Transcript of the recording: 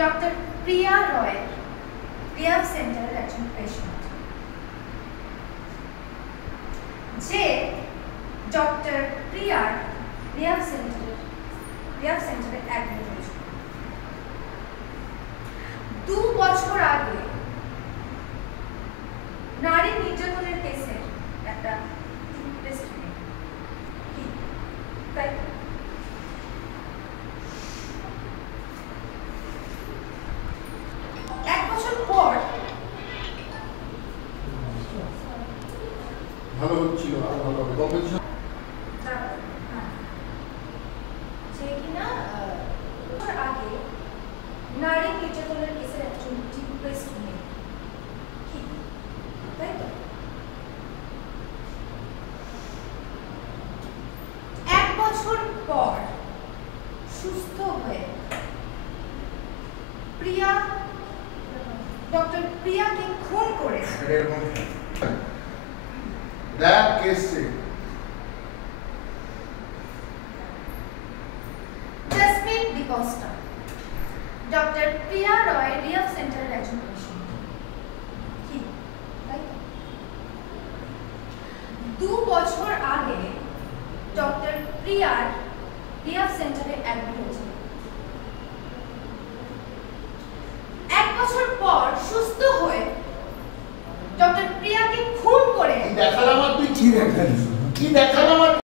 ডক্টর Priya Roy rehab সেন্টারের একজন পেশেন্ট, যে ডক্টর প্রিয়ার রিহ্যাব সেন্টারে অ্যাডমিট হয়েছিল। 2 বছর আগে নারী নির্যাতনের কেসের একটা ইনভেস্টিগেশন, তাই এক বছর পর ভালো হচ্ছিল, আরো ভালো হবে কম্পিটিশন যে কিনা আগে নারী নির্যাতনের কেসের একজন ডিপ্রেসড মেয়ে, তাই তো? 1 বছর পর সুস্থ হয়ে ডক্টর প্রিয়াকে খুন করে that case Jasmine D'Costa doctor Priya Roy rehab সেন্টারের একজন পেশেন্ট, তাই তো? 2 বছর আগে ডক্টর প্রিয়ার রিহ্যাব সেন্টারে অ্যাডমিট হয়েছিল। 1 বছর পর সুস্থ হয়ে ডক্টর প্রিয়াকে খুন করে দেখালাম। তুই কি দেখালি? কি দেখালাম?